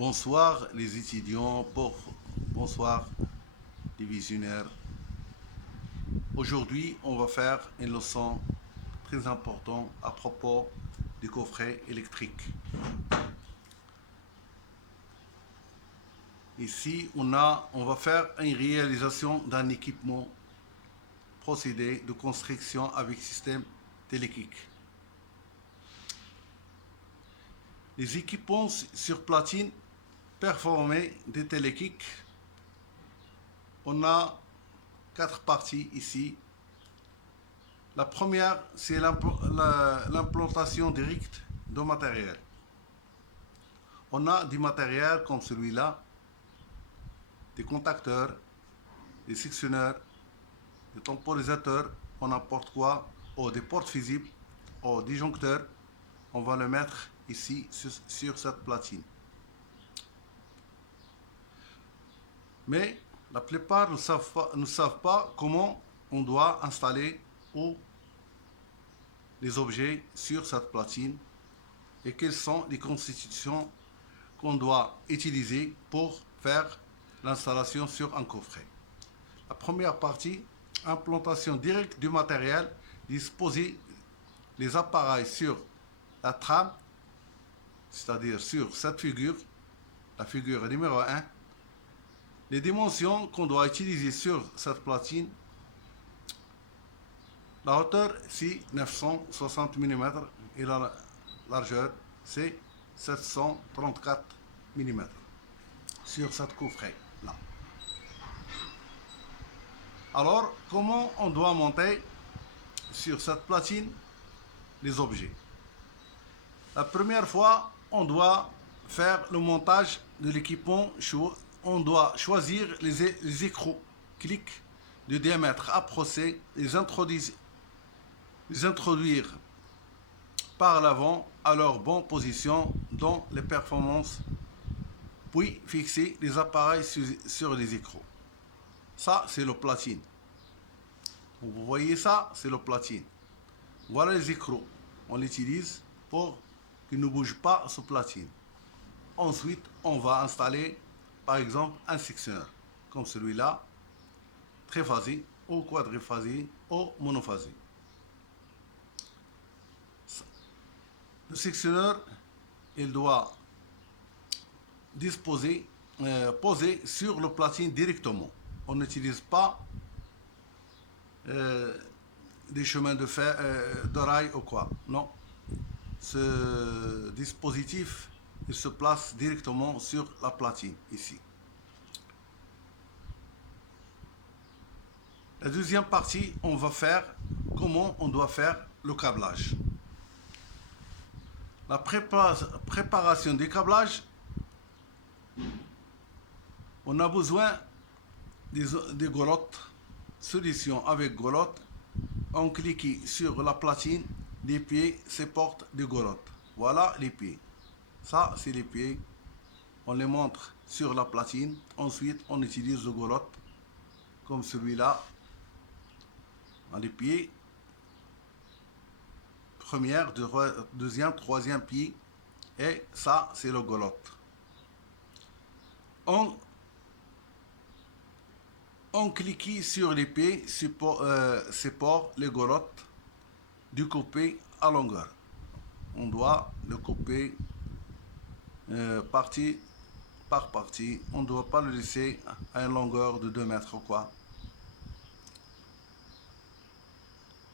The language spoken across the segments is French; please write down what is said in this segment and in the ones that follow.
Bonsoir les étudiants, bonsoir les visionnaires. Aujourd'hui, on va faire une leçon très importante à propos du coffret électrique. Ici, on va faire une réalisation d'un équipement procédé de construction avec système téléquique. Les équipements sur platine performés des téléquiques, on a 4 parties ici. La première, c'est l'implantation directe de matériel. On a du matériel comme celui-là, des contacteurs, des sectionneurs, des temporisateurs, n'importe quoi, ou des portes visibles, ou des disjoncteurs. On va le mettre ici sur cette platine. Mais la plupart ne savent pas comment on doit installer les objets sur cette platine et quelles sont les constitutions qu'on doit utiliser pour faire l'installation sur un coffret. La première partie, implantation directe du matériel, disposer les appareils sur la trame, c'est-à-dire sur cette figure, la figure numéro 1. Les dimensions qu'on doit utiliser sur cette platine, la hauteur c'est 960 mm et la largeur c'est 734 mm sur cette coffret là. Alors, comment on doit monter sur cette platine les objets? La première fois, on doit faire le montage de l'équipement chaud. On doit choisir les écrous clics de diamètre approché, les introduire par l'avant à leur bonne position dans les performances, puis fixer les appareils sur les écrous. Ça, c'est le platine. Vous voyez ça, c'est le platine. Voilà les écrous. On l'utilise pour qu'il ne bouge pas ce platine. Ensuite, on va installer, par exemple, un sectionneur, comme celui-là, triphasé ou quadriphasé ou monophasé. Le sectionneur, il doit poser sur le platine directement. On n'utilise pas des chemins de fer, de rail ou quoi. Non. Ce dispositif, il se place directement sur la platine, ici. La deuxième partie, on va faire comment on doit faire le câblage. La préparation des câblages, on a besoin des goulottes. Solution avec goulottes. On clique sur la platine, les pieds supportent des goulottes. Voilà les pieds. Ça, c'est les pieds. On les montre sur la platine. Ensuite, on utilise le goulotte comme celui-là. Les pieds. Première, deuxième, troisième pied. Et ça, c'est le goulotte. On clique sur les pieds, support les goulottes, du couper à longueur. On doit le couper partie par partie. On ne doit pas le laisser à une longueur de 2 mètres ou quoi.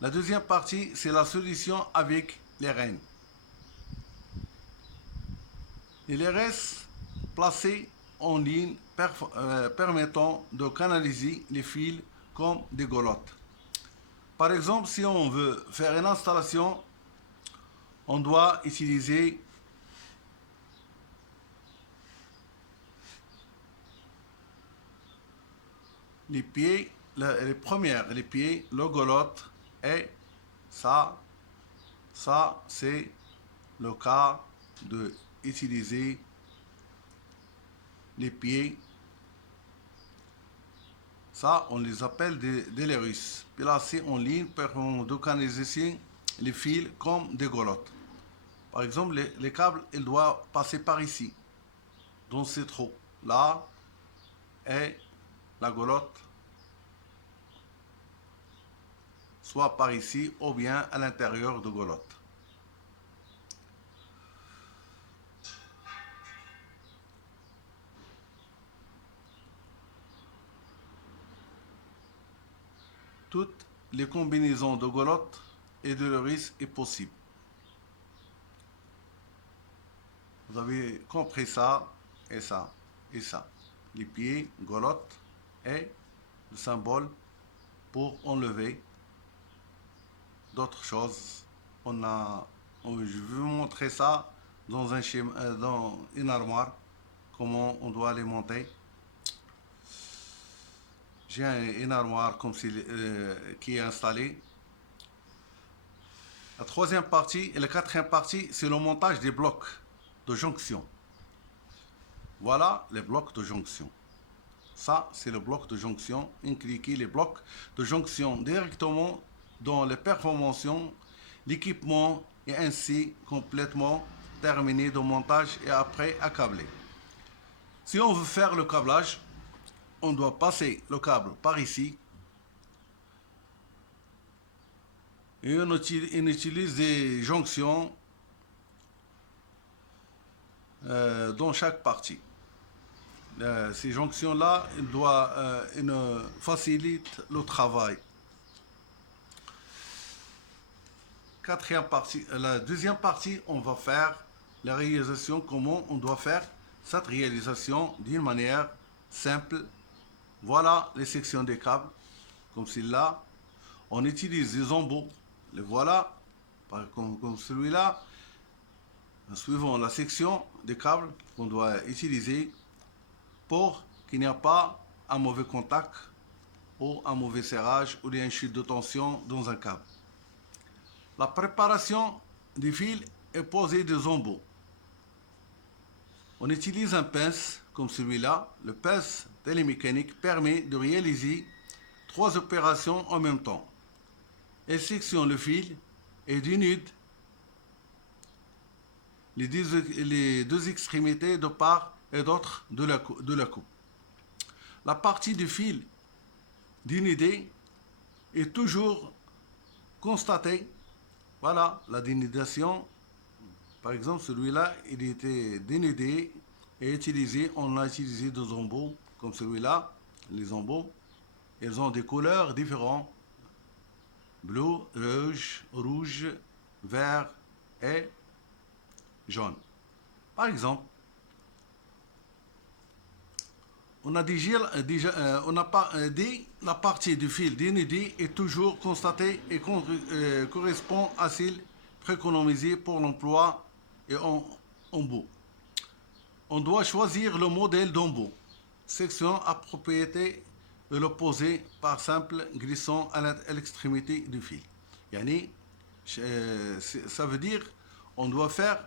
La deuxième partie, c'est la solution avec les rênes. Et les restes placés en ligne permettant de canaliser les fils comme des goulottes. Par exemple, si on veut faire une installation, on doit utiliser les pieds, les pieds, le goulotte, et ça c'est le cas de utiliser les pieds. Ça, on les appelle des lérus. Placés en ligne permettent de canaliser les fils comme des goulottes. Par exemple, les câbles, ils doivent passer par ici. dans ces trous là et la goulotte soit par ici ou bien à l'intérieur de goulotte. Toutes les combinaisons de goulotte et de l'iris est possible. Vous avez compris ça et ça et ça. Les pieds, goulotte et le symbole pour enlever d'autres choses. Je vais vous montrer ça dans un schéma, dans une armoire, comment on doit les monter. J'ai une armoire comme qui est installée. La troisième partie et la quatrième partie, c'est le montage des blocs de jonction. Voilà les blocs de jonction. Ça, c'est le bloc de jonction. Cliquez les blocs de jonction directement dans les performances. L'équipement est ainsi complètement terminé de montage et après accabler. Si on veut faire le câblage, on doit passer le câble par ici. Et on utilise des jonctions dans chaque partie. Ces jonctions-là, facilitent le travail. Quatrième partie, la deuxième partie, on va faire la réalisation, comment on doit faire cette réalisation d'une manière simple. Voilà les sections des câbles, comme celle-là. On utilise des embouts, les voilà, comme celui-là, suivant la section des câbles qu'on doit utiliser pour qu'il n'y ait pas un mauvais contact ou un mauvais serrage ou une chute de tension dans un câble. La préparation des fils est posée des embouts. On utilise un pince comme celui-là. Le pince télémécanique permet de réaliser 3 opérations en même temps. Elle sectionne le fil et dénude les deux extrémités de part et d'autre de la coupe. La partie du fil dénudé est toujours constatée. Voilà la dénudation. Par exemple, celui-là, il était dénudé et utilisé. On a utilisé des embouts comme celui-là. Les embouts, ils ont des couleurs différentes. Bleu, rouge, vert et jaune. Par exemple, on a dit la partie du fil dénudé est toujours constatée et correspond à celle préconisée pour l'emploi et embout. On doit choisir le modèle d'embout. Section appropriée et le poser par simple glissant à l'extrémité du fil. Yani, ça veut dire on doit faire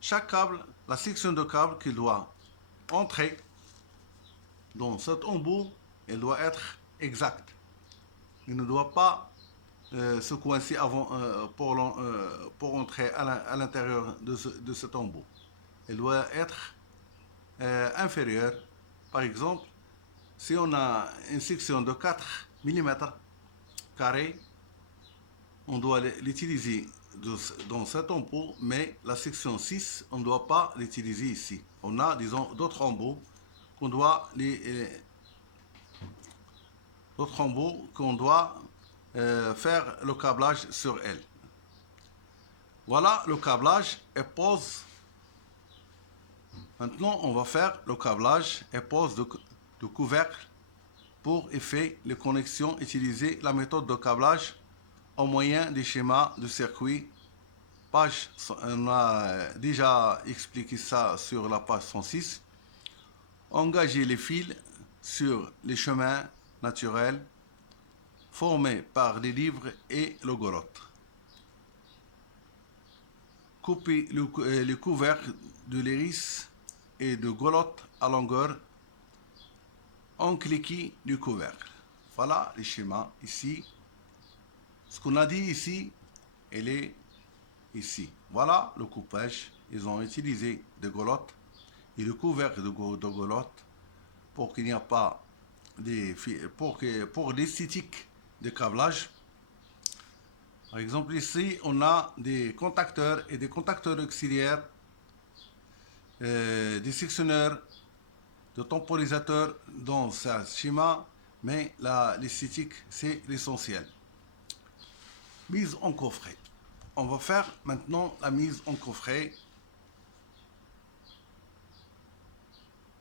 chaque câble, la section de câble qui doit entrer dans cet embout, elle doit être exacte. Il ne doit pas se coincer avant, pour entrer à l'intérieur de cet embout. Elle doit être inférieure. Par exemple, si on a une section de 4 mm carré, on doit l'utiliser dans cet embout, mais la section 6, on ne doit pas l'utiliser ici. On a, disons, d'autres embouts qu'on doit faire le câblage sur elle. Voilà le câblage et pose. Maintenant, on va faire le câblage et pose de couvercle pour effet les connexions. Utiliser la méthode de câblage au moyen des schémas de circuit. On a déjà expliqué ça sur la page 106. Engager les fils sur les chemins naturels formés par les livres et le goulotte. Couper les couvercles de l'iris et de goulotte à longueur en cliquant du couvercle. Voilà les schémas ici. Ce qu'on a dit ici, elle est ici. Voilà le coupage. Ils ont utilisé des goulottes et le couvercle de golotte pour qu'il n'y a pas pour l'esthétique de câblage. Par exemple, ici, on a des contacteurs et des contacteurs auxiliaires, des sectionneurs, de temporisateurs dans ce schéma, mais l'esthétique, c'est l'essentiel. Mise en coffret. On va faire maintenant la mise en coffret.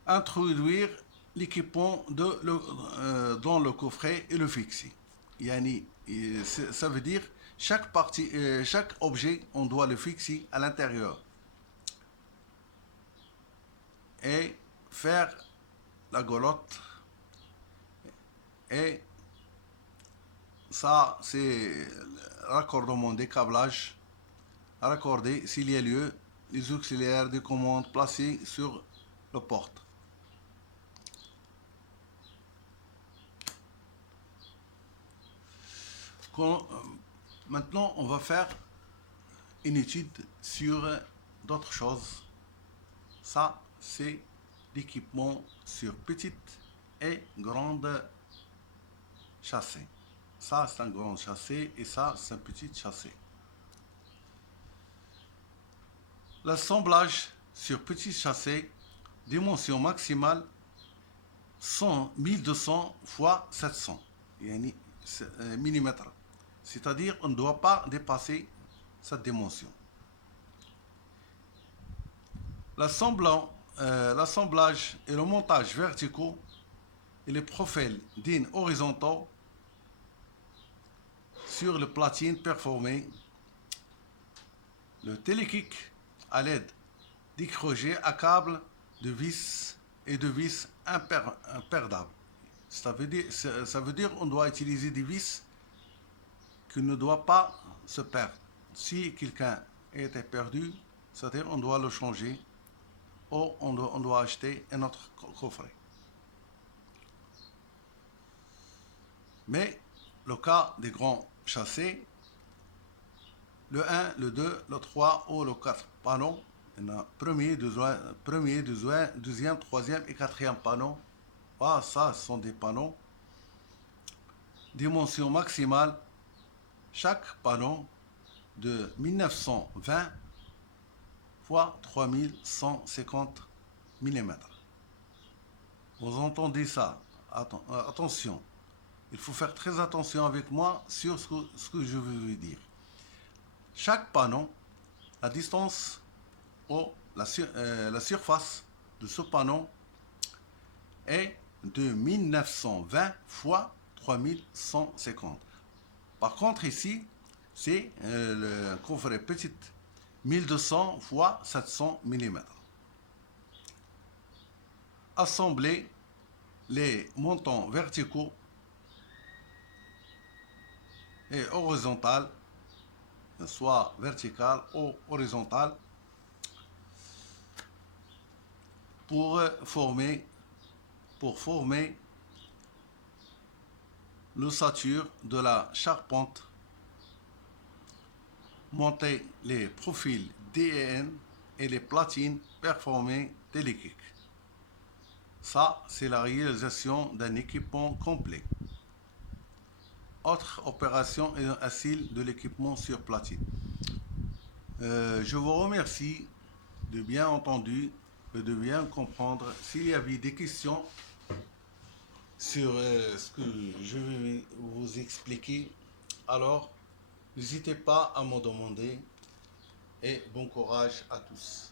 Introduire l'équipement dans le coffret et le fixer. Yani, ça veut dire chaque partie, chaque objet, on doit le fixer à l'intérieur et faire la golotte. Et ça, c'est raccordement des câblages, raccorder s'il y a lieu les auxiliaires de commande placés sur le porte. Maintenant, on va faire une étude sur d'autres choses. Ça, c'est l'équipement sur petite et grande châssis. Ça, c'est un grand châssis et ça, c'est un petit châssis. L'assemblage sur petit châssis, dimension maximale 1200 x 700 mm. C'est-à-dire on ne doit pas dépasser cette dimension. L'assemblage et le montage verticaux et les profils d'in horizontaux sur les platines performées, le télékick à l'aide des crochets à câble de vis et de vis imperdables. Ça veut dire qu'on doit utiliser des vis qui ne doivent pas se perdre. Si quelqu'un était perdu, c'est-à-dire on doit le changer ou on doit acheter un autre coffret. Mais le cas des grands châssis, le 1, le 2, le 3 ou le 4 panneaux, premier, deuxième, troisième et quatrième panneau. Ah, ça, ce sont des panneaux. Dimension maximale, chaque panneau de 1920 x 3150 mm. Vous entendez ça? Attention, il faut faire très attention avec moi sur ce que je veux vous dire. Chaque panneau, la distance ou la surface de ce panneau est de 1920 x 3150. Par contre ici, c'est le coffret petite 1200 x 700 mm. Assembler les montants verticaux et horizontaux, soit vertical ou horizontal, pour former l'ossature de la charpente, monter les profils DEN et les platines performées télékick. Ça, c'est la réalisation d'un équipement complet. Autre opération est asile de l'équipement sur platine. Je vous remercie de bien entendu et de bien comprendre. S'il y avait des questions sur ce que je vais vous expliquer, alors n'hésitez pas à me demander et bon courage à tous.